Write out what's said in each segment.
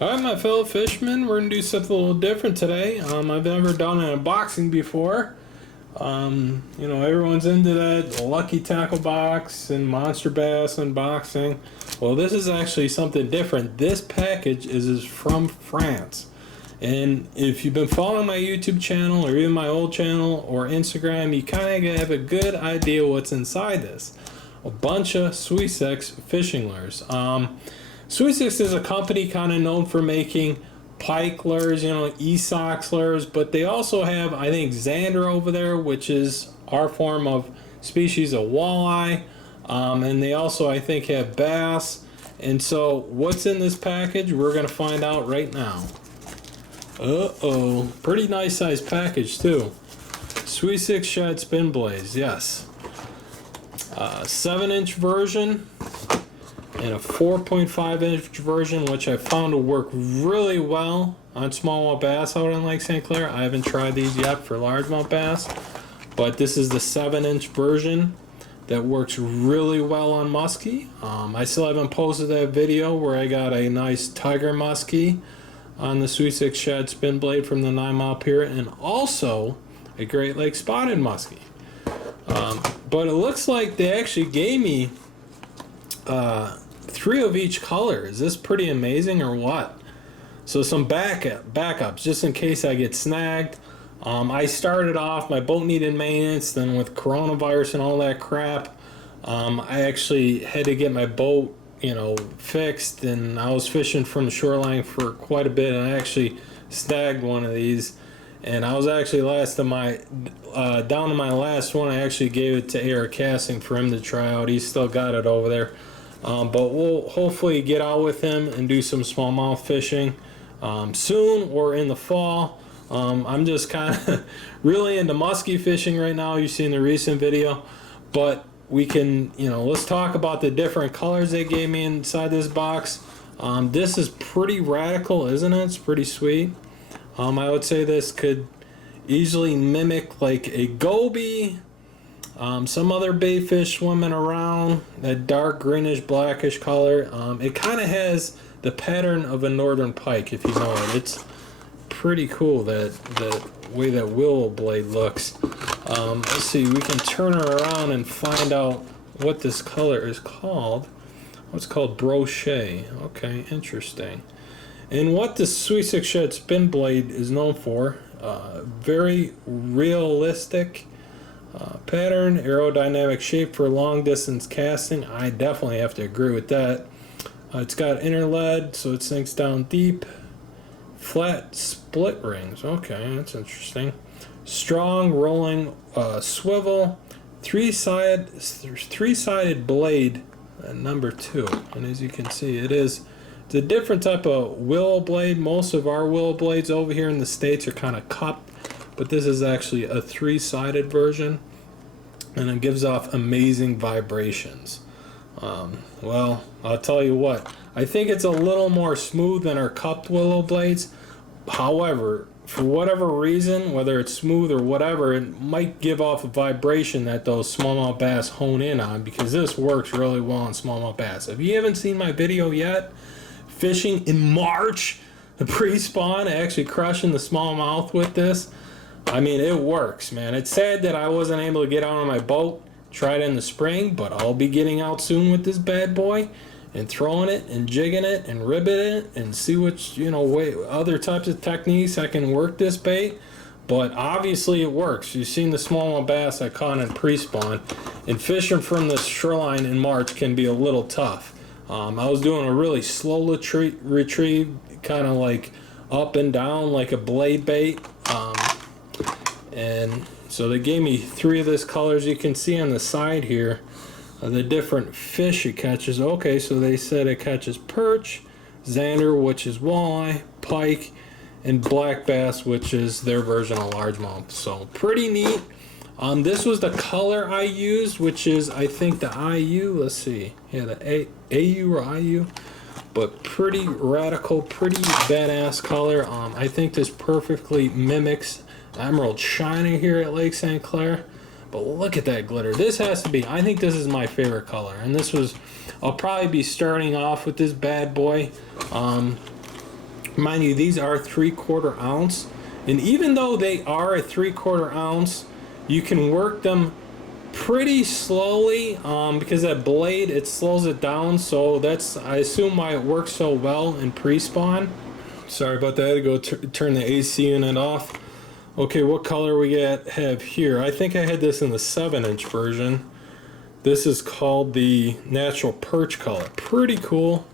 Hi, my fellow fishermen. We're gonna do something a little different today. I've never done an unboxing before. Everyone's into that lucky tackle box and monster bass unboxing. Well, this is actually something different. This package is from France. And if you've been following my YouTube channel or even my old channel or Instagram, you kind of have a good idea what's inside this. A bunch of Sweet fishing lures. Sweet is a company kind of known for making pike lures, e-sox lures, but they also have, I think, Xander over there, which is our form of species of walleye, and they also, I think, have bass. And so what's in this package, we're going to find out right now. Pretty nice size package too. Sweet shad spin blades, yes. 7-inch version and a 4.5-inch version, which I found to work really well on smallmouth bass out in Lake St. Clair. I haven't tried these yet for largemouth bass, but this is the 7-inch version that works really well on musky. I still haven't posted that video where I got a nice tiger musky on the Sweet shad spin blade from the 9 Mile Pier, and also a Great Lake spotted musky. But it looks like they actually gave me 3 of each color. Is this pretty amazing or what? So some backups just in case I get snagged. I started off, my boat needed maintenance, then with coronavirus and all that crap, I actually had to get my boat fixed, and I was fishing from the shoreline for quite a bit, and I actually snagged one of these, and I was actually down to my last one. I actually gave it to Eric Casting for him to try out. He's still got it over there. But we'll hopefully get out with him and do some smallmouth fishing soon or in the fall. I'm just kind of really into musky fishing right now. You've seen the recent video, but we can, let's talk about the different colors they gave me inside this box. This is pretty radical, isn't it? It's pretty sweet. I would say this could easily mimic like a goby. Some other bait fish swimming around, that dark greenish blackish color. It kind of has the pattern of a northern pike, if you know it. It's pretty cool, that way that willow blade looks. Let's see, we can turn her around and find out what this color is called. What's called brochet. Okay, interesting. And what the Sweet shad spin blade is known for, very realistic pattern, aerodynamic shape for long distance casting. I definitely have to agree with that. It's got inner lead, so it sinks down deep. Flat split rings. Okay, that's interesting. Strong rolling swivel. Three-sided blade, number 2. And as you can see, it's a different type of willow blade. Most of our willow blades over here in the States are kind of cupped, but this is actually a 3-sided version, and it gives off amazing vibrations. Well, I'll tell you what, I think it's a little more smooth than our cupped willow blades. However, for whatever reason, whether it's smooth or whatever, it might give off a vibration that those smallmouth bass hone in on, because this works really well on smallmouth bass. If you haven't seen my video yet, fishing in March, the pre-spawn, actually crushing the smallmouth with this, I mean, it works, man. It's sad that I wasn't able to get out on my boat, try it in the spring, but I'll be getting out soon with this bad boy and throwing it and jigging it and ribbing it and see which, other types of techniques I can work this bait. But obviously it works. You've seen the smallmouth bass I caught in pre-spawn, and fishing from the shoreline in March can be a little tough. I was doing a really slow retrieve, kind of like up and down like a blade bait. And so they gave me 3 of this colors. You can see on the side here the different fish it catches. Okay, so they said it catches perch, Xander, which is walleye, pike, and black bass, which is their version of largemouth. So pretty neat. This was the color I used, which is, I think, the IU. Let's see. Yeah, the AU or IU. But pretty radical, pretty badass color. I think this perfectly mimics emerald shiner here at Lake St. Clair. But look at that glitter. This has to be, I think this is my favorite color. And this was, I'll probably be starting off with this bad boy. Mind you, these are 3/4 ounce, and even though they are a 3/4 ounce, you can work them pretty slowly because that blade, it slows it down. So that's, I assume, why it works so well in pre-spawn. Sorry about that. I had to go turn the AC unit off. Okay, what color we have here? I think I had this in the 7-inch version. This is called the natural perch color. Pretty cool.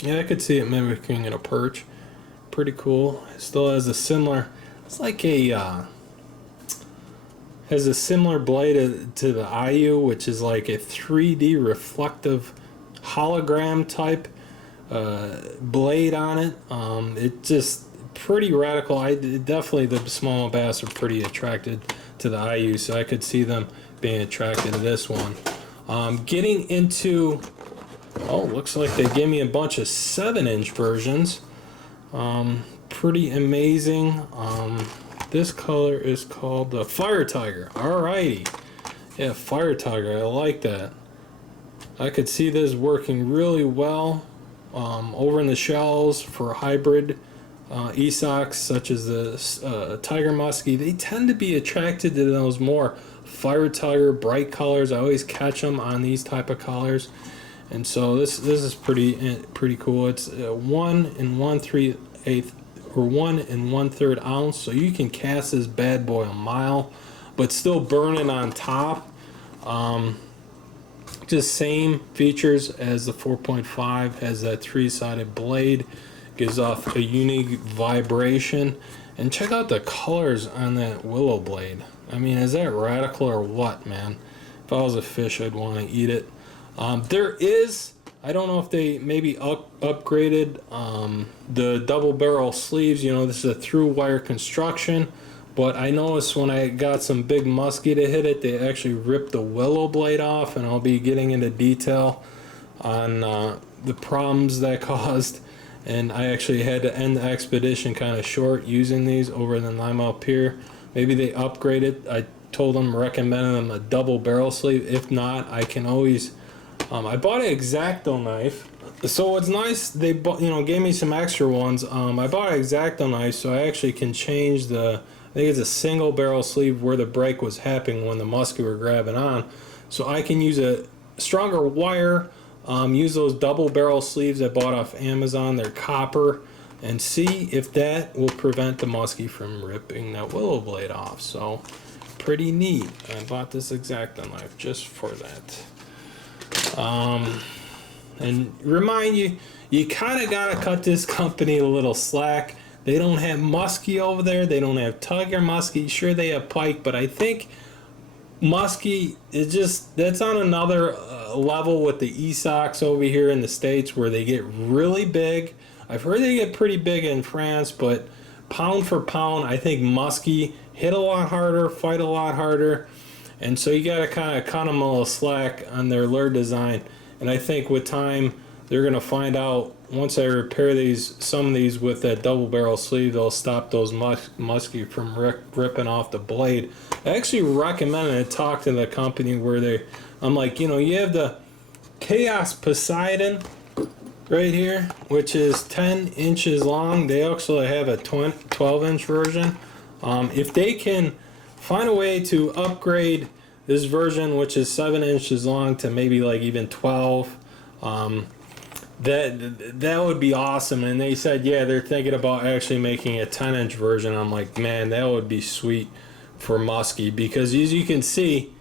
Yeah, I could see it mimicking in a perch. Pretty cool. It still has a similar, it's like a has a similar blade to the IU, which is like a 3D reflective hologram type blade on it. It just pretty radical. Definitely the small bass are pretty attracted to the IU, so I could see them being attracted to this one. Getting into, oh, looks like they gave me a bunch of 7-inch versions. Pretty amazing. This color is called the Fire Tiger. Alrighty. Yeah, Fire Tiger. I like that. I could see this working really well over in the shells for hybrid esocs such as the Tiger Muskie. They tend to be attracted to those more Fire Tiger bright colors. I always catch them on these type of colors. And so this is pretty cool. It's 1 1/3 or 1 1/3 ounce, so you can cast this bad boy a mile, but still burn it on top. Just same features as the 4.5, has that 3-sided blade, gives off a unique vibration. And check out the colors on that willow blade. I mean, is that radical or what, man? If I was a fish, I'd want to eat it. There is, I don't know if they maybe upgraded the double barrel sleeves. You know, this is a through wire construction, but I noticed when I got some big muskie to hit it, they actually ripped the willow blade off, and I'll be getting into detail on the problems that caused. And I actually had to end the expedition kind of short using these over the 9-mile pier. Maybe they upgraded. I told them, recommended them a double barrel sleeve. If not, I can always I bought an X-Acto knife. So what's nice, they gave me some extra ones. I bought an X-Acto knife, so I actually can change I think it's a single barrel sleeve where the break was happening when the muskie were grabbing on. So I can use a stronger wire, use those double barrel sleeves I bought off Amazon. They're copper, and see if that will prevent the muskie from ripping that willow blade off. So pretty neat. I bought this X-Acto knife just for that. And remind you, you kind of got to cut this company a little slack. They don't have muskie over there. They don't have tiger muskie. Sure, they have pike, but I think muskie is just, that's on another level with the esocs over here in the States, where they get really big. I've heard they get pretty big in France, but pound for pound, I think muskie hit a lot harder, fight a lot harder. And so you got to kind of cut them a little slack on their lure design. And I think with time, they're going to find out, once I repair some of these with that double barrel sleeve, they'll stop those muskie from ripping off the blade. I actually recommended and talked to the company where I'm like, you have the Chaos Poseidon right here, which is 10 inches long. They actually have a 12-inch version. If they can find a way to upgrade this version, which is 7 inches long, to maybe like even 12, that would be awesome. And they said, yeah, they're thinking about actually making a 10-inch version. I'm like, man, that would be sweet for muskie, because as you can see,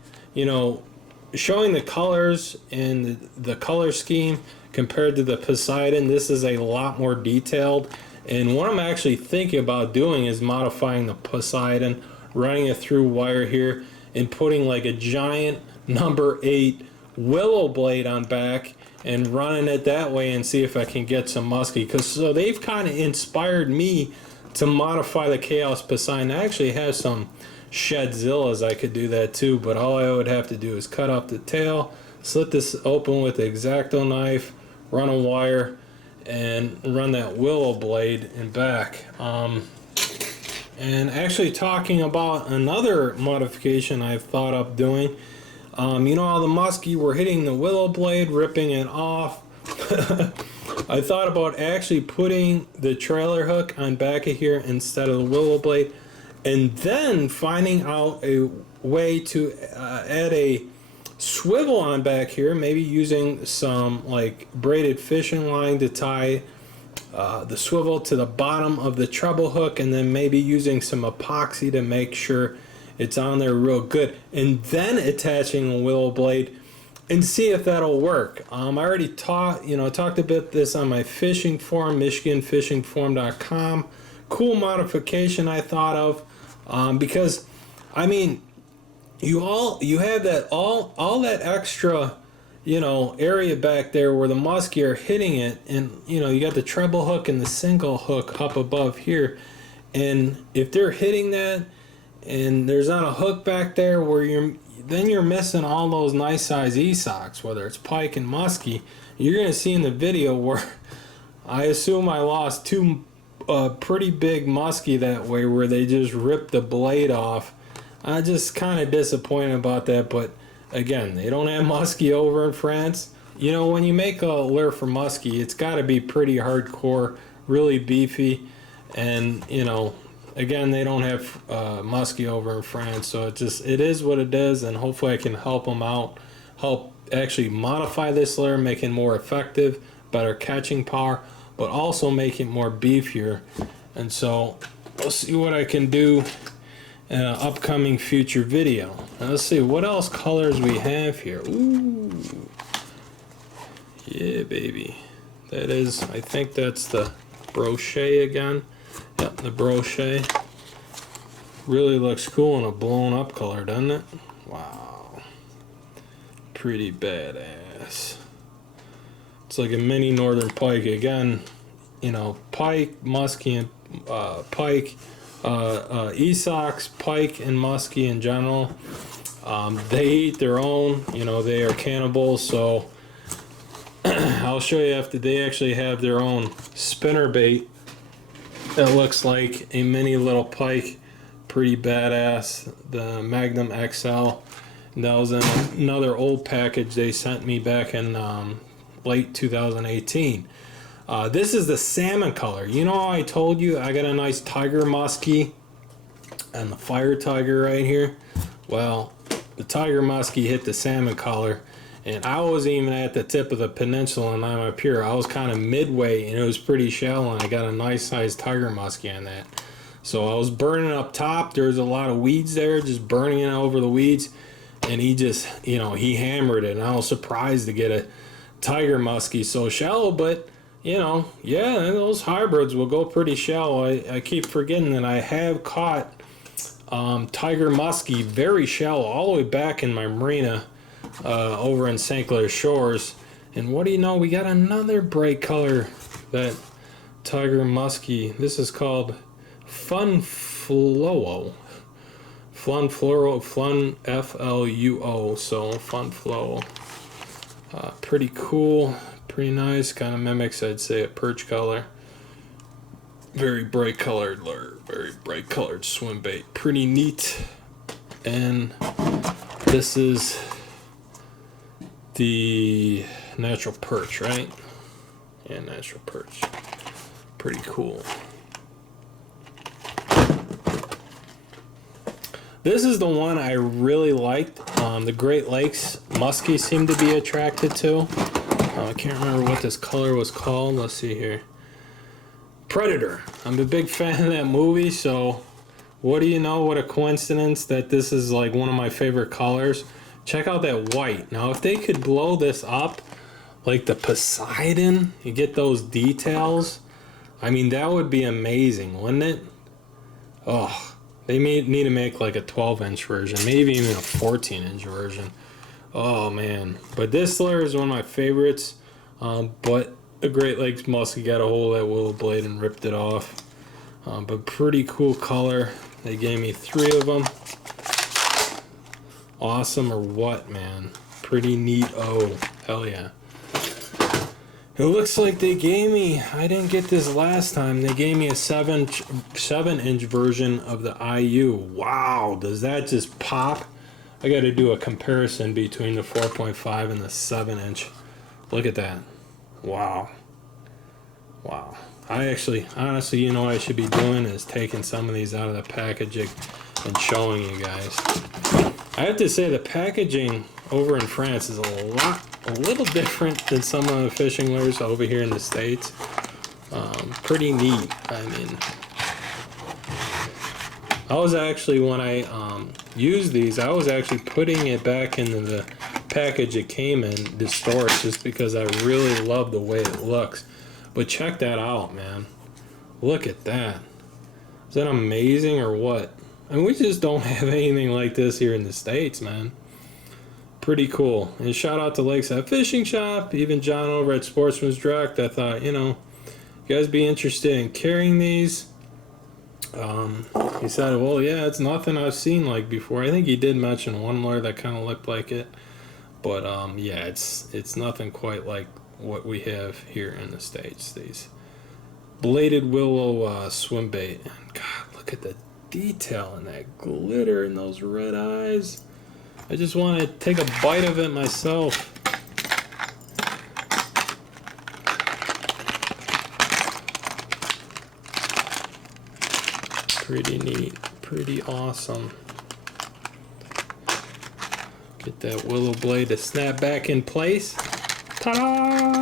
showing the colors and the color scheme compared to the Poseidon, this is a lot more detailed. And what I'm actually thinking about doing is modifying the Poseidon, running it through wire here, and putting like a giant number 8 willow blade on back and running it that way, and see if I can get some muskie. So they've kind of inspired me to modify the Chaos Poseidon. I actually have some Shedzillas I could do that too, but all I would have to do is cut off the tail, slit this open with the X-Acto knife, run a wire, and run that willow blade and back. And actually, talking about another modification I've thought of doing, how the muskie were hitting the willow blade, ripping it off. I thought about actually putting the trailer hook on back of here instead of the willow blade, and then finding out a way to add a swivel on back here, maybe using some like braided fishing line to tie the swivel to the bottom of the treble hook, and then maybe using some epoxy to make sure it's on there real good, and then attaching a willow blade and see if that'll work. I already talked a bit this on my fishing forum, michiganfishingforum.com. Cool modification I thought of, because I mean, you have that all that extra, area back there where the muskie are hitting it, and you got the treble hook and the single hook up above here, and if they're hitting that and there's not a hook back there where you're missing all those nice size e-socks, whether it's pike and muskie. You're gonna see in the video where I assume I lost two pretty big muskie that way, where they just ripped the blade off. I'm just kind of disappointed about that, but again, they don't have muskie over in France. When you make a lure for muskie, it's got to be pretty hardcore, really beefy, and again, they don't have muskie over in France, so it is what it is, and hopefully I can help them out, help actually modify this lure, make it more effective, better catching power, but also make it more beefier. And so we'll see what I can do in an upcoming future video. Now let's see what else colors we have here. Ooh, yeah, baby. That is, I think that's the brochet again. Yep, the brochet. Really looks cool in a blown up color, doesn't it? Wow. Pretty badass. It's like a mini northern pike. Again, pike, muskie, and pike, e-socks, pike, and muskie in general. They eat their own, they are cannibals, so I'll show you after. They actually have their own spinner bait that looks like a mini little pike. Pretty badass. The Magnum XL. And that was in another old package they sent me back in late 2018. This is the salmon color. I told you I got a nice tiger muskie and the fire tiger right here. Well, the tiger muskie hit the salmon color, and I wasn't even at the tip of the peninsula and I'm up here. I was kind of midway, and it was pretty shallow, and I got a nice sized tiger muskie on that. So I was burning up top. There's a lot of weeds there, just burning it over the weeds, and he just, he hammered it, and I was surprised to get a tiger muskie so shallow. But yeah, those hybrids will go pretty shallow. I keep forgetting that I have caught tiger muskie very shallow, all the way back in my marina over in St. Clair Shores. And what do you know, we got another bright color, that tiger muskie. This is called Fun Fluo. Flun F-L-U-O, so Fun Fluo. Pretty cool, pretty nice, kind of mimics, I'd say, a perch color. Very bright colored lure, very bright colored swim bait. Pretty neat. And this is the natural perch, right? Yeah, natural perch. Pretty cool. This is the one I really liked. The Great Lakes muskie seem to be attracted to. I can't remember what this color was called. Let's see here. Predator. I'm a big fan of that movie, so what do you know? What a coincidence that this is like one of my favorite colors. Check out that white. Now, if they could blow this up like the Poseidon, you get those details. I mean, that would be amazing, wouldn't it? Oh. They need to make like a 12-inch version, maybe even a 14-inch version. Oh man! But this lure is one of my favorites. But the Great Lakes muskie got a hold of that willow blade and ripped it off. But pretty cool color. They gave me 3 of them. Awesome or what, man? Pretty neat. Oh, hell yeah! It looks like they gave me, I didn't get this last time, they gave me a 7-inch version of the IU. Wow, does that just pop? I got to do a comparison between the 4.5 and the 7-inch. Look at that. Wow. Wow. I actually, honestly, you know what I should be doing is taking some of these out of the packaging and showing you guys. I have to say the packaging over in France is a little different than some of the fishing lures over here in the States. Pretty neat. I mean, I was actually, when I used these, I was actually putting it back into the package it came in to store it just because I really love the way it looks. But check that out, man. Look at that. Is that amazing or what? I mean, we just don't have anything like this here in the States, man. Pretty cool. And shout out to Lakeside Fishing Shop, even John over at Sportsman's Direct. I thought, you know, you guys be interested in carrying these. He said, well, yeah, it's nothing I've seen like before. I think he did mention one lure that kind of looked like it. But, yeah, it's nothing quite like what we have here in the States. These bladed willow swim bait. And God, look at the detail and that glitter in those red eyes. I just want to take a bite of it myself. Pretty neat, pretty awesome. Get that willow blade to snap back in place. Ta-da!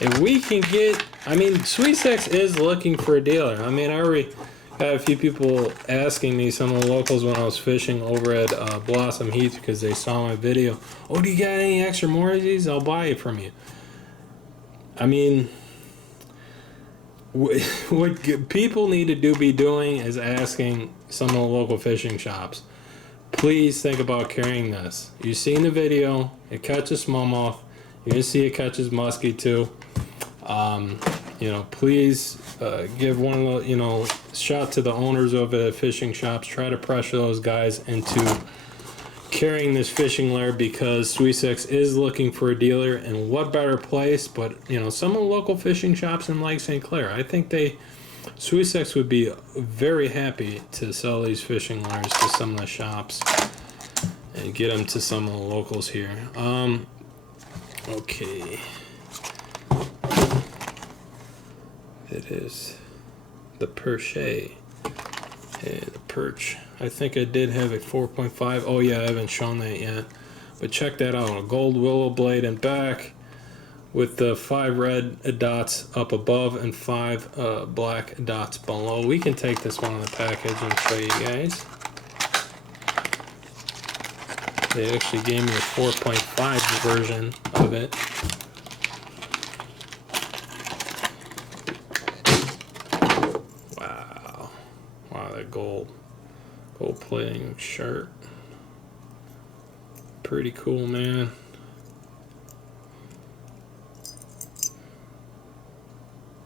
If we can get, I mean, Sweet Sex is looking for a dealer. I mean, I already had a few people asking me, some of the locals when I was fishing over at Blossom Heath, because they saw my video. Oh, do you got any extra more of these? I'll buy it from you. I mean, what people need to be doing is asking some of the local fishing shops, please think about carrying this. You've seen the video, it catches smallmouth, you're gonna see it catches musky too. You know, please give one of the, you know, shout to the owners of the fishing shops, try to pressure those guys into carrying this fishing lure, because Sweet Sex is looking for a dealer, and what better place but, you know, some of the local fishing shops in Lake St. Clair. I think Sweet Sex would be very happy to sell these fishing lures to some of the shops and get them to some of the locals here. Okay. It is the Perche. Hey, the perch. I think I did have a 4.5. Oh yeah, I haven't shown that yet. But check that out. A gold willow blade and back with the 5 red dots up above and 5 black dots below. We can take this one in the package and show you guys. They actually gave me a 4.5 version of it. Wow. Wow, that gold plating looks sharp. Pretty cool, man.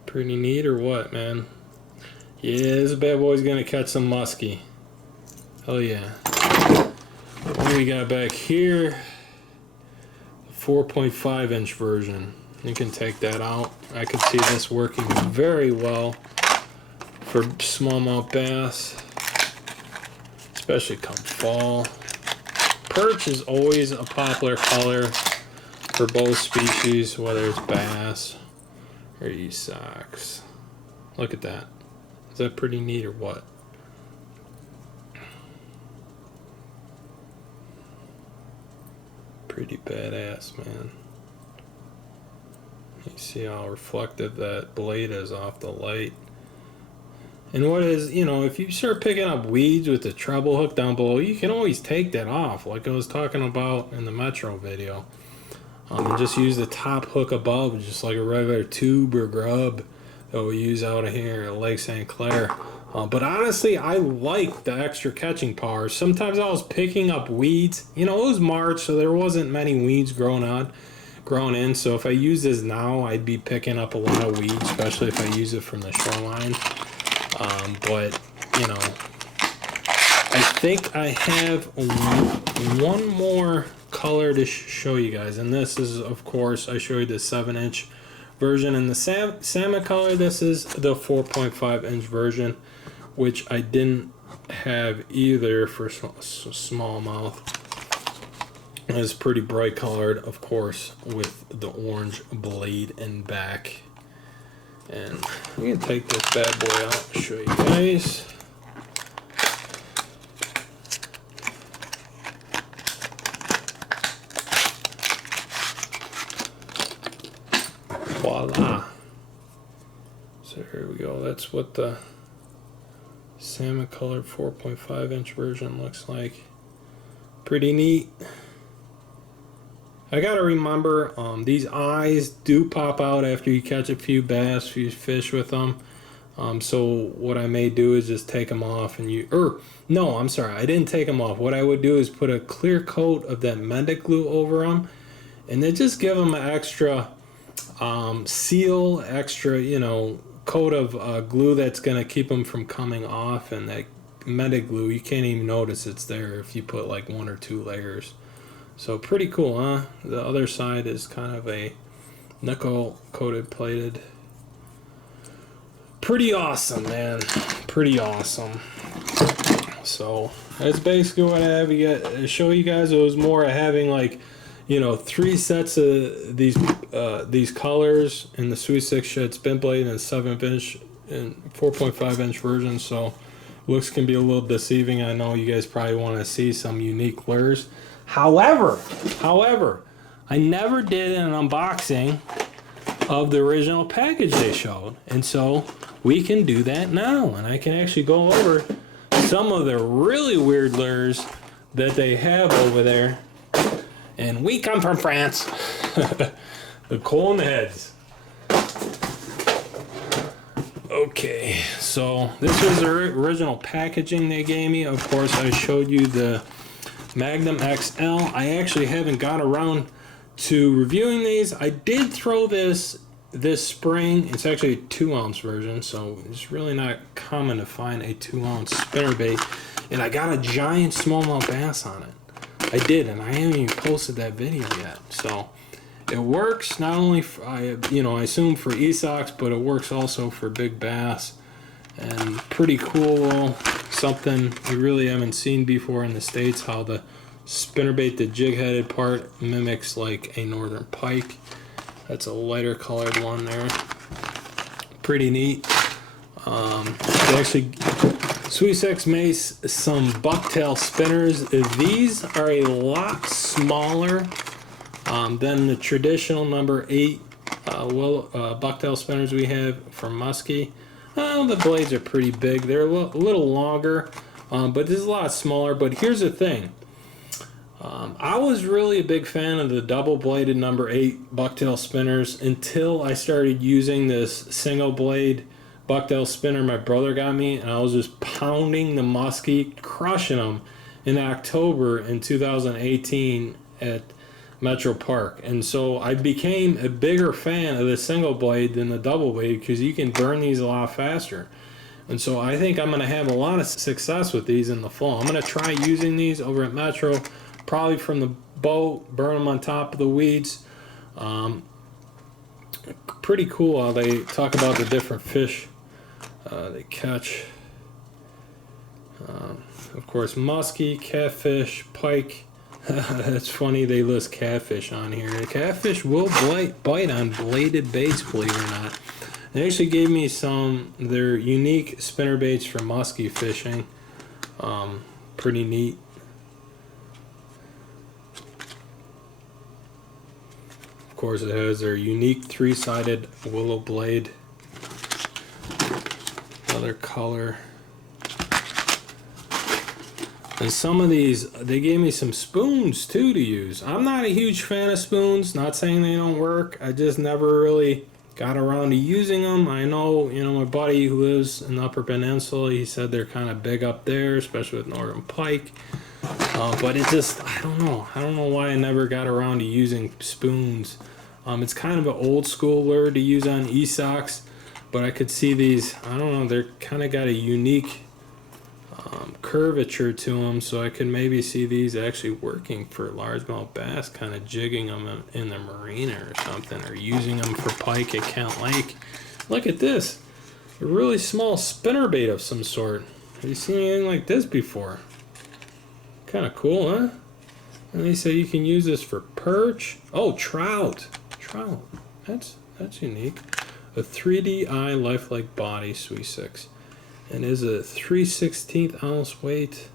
Pretty neat or what, man? Yeah, this bad boy's gonna catch some musky. Hell yeah. What do we got back here? 4.5 inch version. You can take that out. I could see this working very well for smallmouth bass, especially come fall. Perch is always a popular color for both species, whether it's bass or esox. Look at that. Is that pretty neat or what? Pretty badass, man. You see how reflective that blade is off the light. And what is, you know, if you start picking up weeds with the treble hook down below, you can always take that off, like I was talking about in the Metro video. And just use the top hook above, just like a regular tube or grub that we use out of here at Lake St. Clair. But honestly, I like the extra catching power. Sometimes I was picking up weeds. You know, it was March, so there wasn't many weeds growing in. So if I use this now, I'd be picking up a lot of weeds, especially if I use it from the shoreline. But, you know, I think I have one more color to show you guys. And this is, of course, I showed you the 7-inch version. And the salmon color, this is the 4.5-inch version, which I didn't have either for smallmouth. And it's pretty bright colored, of course, with the orange blade and back. And I'm going to take this bad boy out and show you guys. Voila. So here we go. That's what the salmon colored 4.5 inch version looks like. Pretty neat. I gotta remember, these eyes do pop out after you catch a few bass, few fish with them. So what I may do is just take them off and no, I'm sorry, I didn't take them off. What I would do is put a clear coat of that Mendic glue over them, and then just give them an extra seal, extra, coat of glue that's gonna keep them from coming off. And that Mendic glue, you can't even notice it's there if you put like 1 or 2 layers. So pretty cool, huh? The other side is kind of a nickel coated plated. Pretty awesome, man. Pretty awesome. So that's basically what I have to show you guys. It was more of having like, 3 sets of these colors in the Sweet 6 shed spin blade and 7-inch and 4.5 inch version. So looks can be a little deceiving. I know you guys probably want to see some unique lures. However, I never did an unboxing of the original package they showed. And so we can do that now. And I can actually go over some of the really weird lures that they have over there. And we come from France. The Cone Heads. Okay, so this was the original packaging they gave me. Of course, I showed you the Magnum XL. I actually haven't got around to reviewing these. I did throw this spring. It's actually a 2-ounce version, so it's really not common to find a 2-ounce spinnerbait. And I got a giant smallmouth bass on it. I did, and I haven't even posted that video yet. So it works not only for, I assume for Esox, but it works also for big bass. And pretty cool, something we really haven't seen before in the States, how the spinnerbait, the jig-headed part, mimics like a northern pike. That's a lighter colored one there. Pretty neat. Actually, Sweet 6 made some bucktail spinners. These are a lot smaller than the traditional number 8 bucktail spinners we have from Musky. The blades are pretty big. They're a little longer, but this is a lot smaller. But here's the thing. I was really a big fan of the double-bladed number 8 bucktail spinners until I started using this single-blade bucktail spinner my brother got me, and I was just pounding the musky, crushing them in October in 2018 at Metro Park. And so I became a bigger fan of the single blade than the double blade because you can burn these a lot faster. And so I think I'm going to have a lot of success with these in the fall. I'm going to try using these over at Metro, probably from the boat, burn them on top of the weeds. Pretty cool how they talk about the different fish they catch. Of course, muskie, catfish, pike. That's funny they list catfish on here. The catfish will bite on bladed baits, believe it or not. They actually gave me some of their unique spinner baits for muskie fishing. Pretty neat. Of course, it has their unique 3-sided willow blade. Another color. And some of these, they gave me some spoons too to use. I'm not a huge fan of spoons, not saying they don't work. I just never really got around to using them. I know, my buddy who lives in the Upper Peninsula, he said they're kind of big up there, especially with northern pike. But it just, I don't know why I never got around to using spoons. It's kind of an old school lure to use on Esox, but I could see these, I don't know, they're kind of got a unique curvature to them, so I could maybe see these actually working for largemouth bass, kind of jigging them in the marina or something, or using them for pike at Kent Lake. Look at this, a really small spinnerbait of some sort. Have you seen anything like this before? Kind of cool, huh? And they say you can use this for perch. Oh, trout. Trout. That's unique. A 3D eye lifelike body Sui 6. And is a 3/16 ounce weight.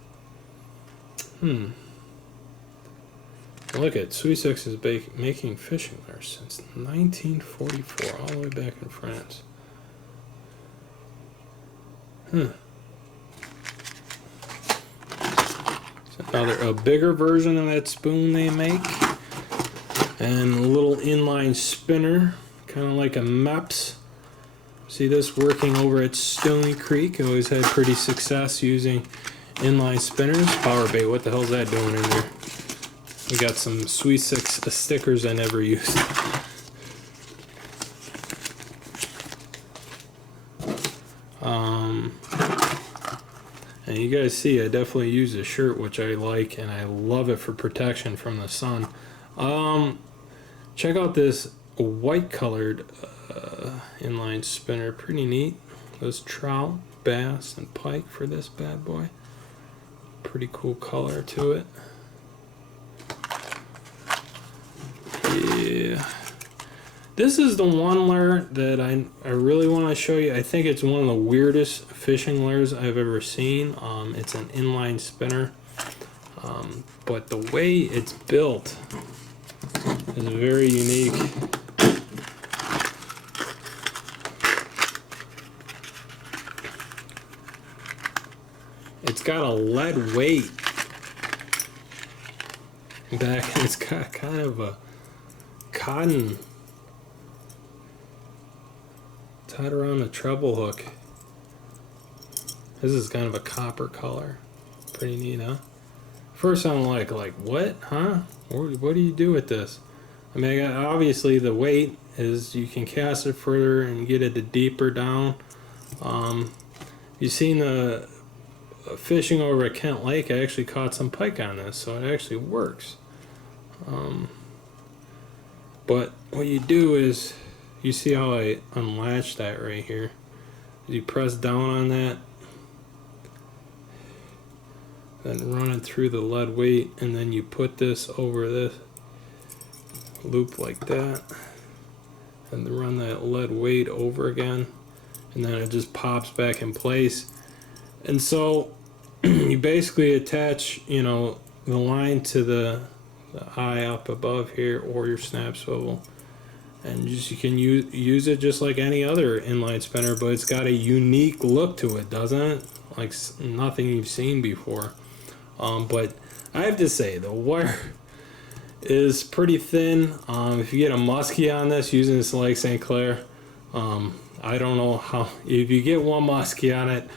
Look at Sui 6 is making fishing lures since 1944, all the way back in France. A bigger version of that spoon they make, and a little inline spinner, kind of like a Meps. See this working over at Stony Creek. I always had pretty success using inline spinners. Power bait, what the hell's that doing in there? We got some Sui 6 stickers I never used. And you guys see I definitely use a shirt, which I like, and I love it for protection from the sun. Check out this white colored inline spinner, pretty neat. Those trout, bass, and pike for this bad boy. Pretty cool color to it. Yeah. This is the one lure that I really want to show you. I think it's one of the weirdest fishing lures I've ever seen. It's an inline spinner. But the way it's built is very unique. It's got a lead weight back, and it's got kind of a cotton tied around the treble hook. This is kind of a copper color. Pretty neat, huh? First I'm like what? Huh? What do you do with this? I mean, obviously the weight is you can cast it further and get it deeper down. You've seen the fishing over at Kent Lake. I actually caught some pike on this, so it actually works. But what you do is, you see how I unlatch that right here? You press down on that, then run it through the lead weight, and then you put this over this loop like that, and then run that lead weight over again, and then it just pops back in place. And so you basically attach, you know, the line to the eye up above here, or your snap swivel, and you can use it just like any other inline spinner, but it's got a unique look to it, doesn't it? Like nothing you've seen before. But I have to say the wire is pretty thin. If you get a musky on this using this Lake St. Clair, I don't know how, if you get one musky on it,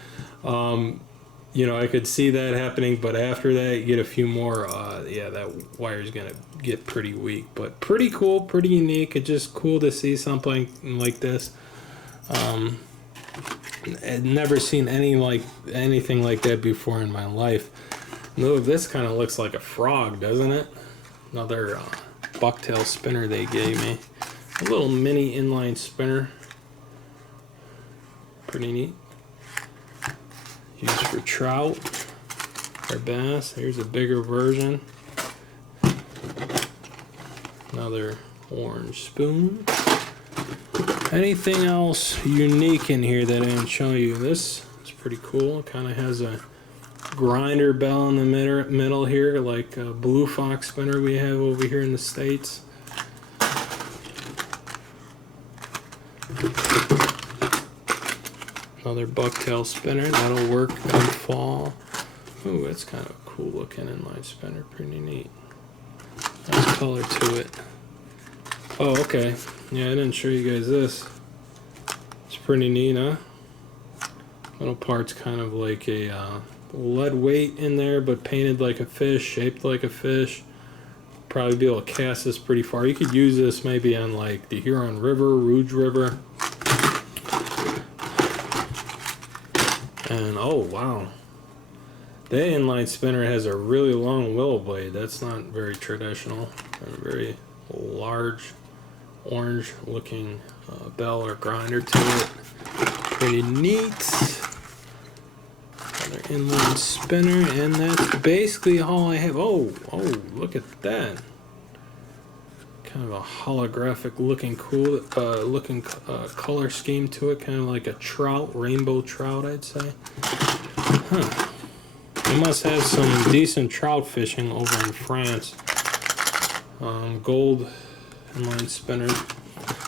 you know, I could see that happening, but after that you get a few more, yeah, that wire is gonna get pretty weak. But pretty cool, pretty unique. It's just cool to see something like this. I'd never seen anything like that before in my life. No, this kind of looks like a frog, doesn't it? Another bucktail spinner they gave me. A little mini inline spinner. Pretty neat. Used for trout or bass. Here's a bigger version. Another orange spoon. Anything else unique in here that I didn't show you? This is pretty cool. It kind of has a grinder bell in the middle here, like a Blue Fox spinner we have over here in the States. Another bucktail spinner. That'll work in fall. Ooh, that's kind of a cool looking inline spinner. Pretty neat. Nice color to it. Oh, okay. Yeah, I didn't show you guys this. It's pretty neat, huh? Little part's kind of like a lead weight in there, but painted like a fish, shaped like a fish. Probably be able to cast this pretty far. You could use this maybe on like the Huron River, Rouge River. And oh wow, the inline spinner has a really long willow blade. That's not very traditional. And a very large orange looking bell or grinder to it. Pretty neat. Got inline spinner, and that's basically all I have. Oh, look at that. Kind of a holographic looking color scheme to it, kind of like a trout, rainbow trout, I'd say. Huh. You must have some decent trout fishing over in France. Gold inline spinners.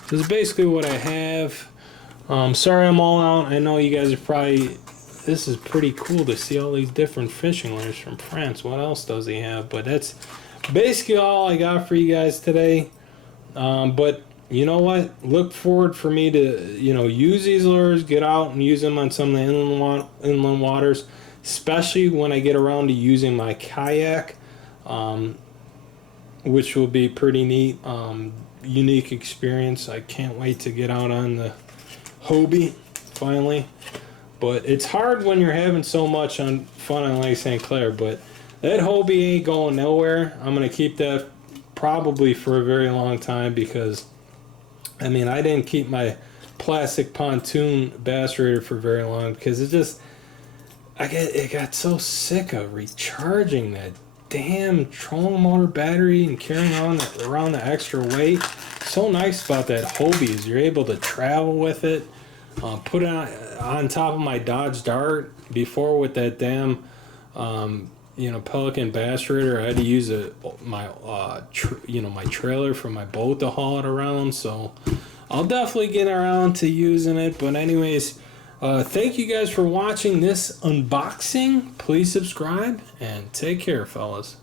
This is basically what I have. Sorry I'm all out. I know you guys are probably... This is pretty cool to see all these different fishing lures from France. What else does he have? But that's basically all I got for you guys today. But you know what? Look forward for me to, use these lures, get out and use them on some of the inland waters, especially when I get around to using my kayak, which will be pretty neat, unique experience. I can't wait to get out on the Hobie finally. But it's hard when you're having so much fun on Lake St. Clair. But that Hobie ain't going nowhere. I'm going to keep that probably for a very long time because, I didn't keep my plastic pontoon bass raider for very long because it got so sick of recharging that damn trolling motor battery and carrying around the extra weight. So nice about that Hobie is you're able to travel with it. Put it on top of my Dodge Dart. Before with that damn, Pelican bass raider, I had to use my trailer for my boat to haul it around. So I'll definitely get around to using it. But anyways, thank you guys for watching this unboxing. Please subscribe and take care, fellas.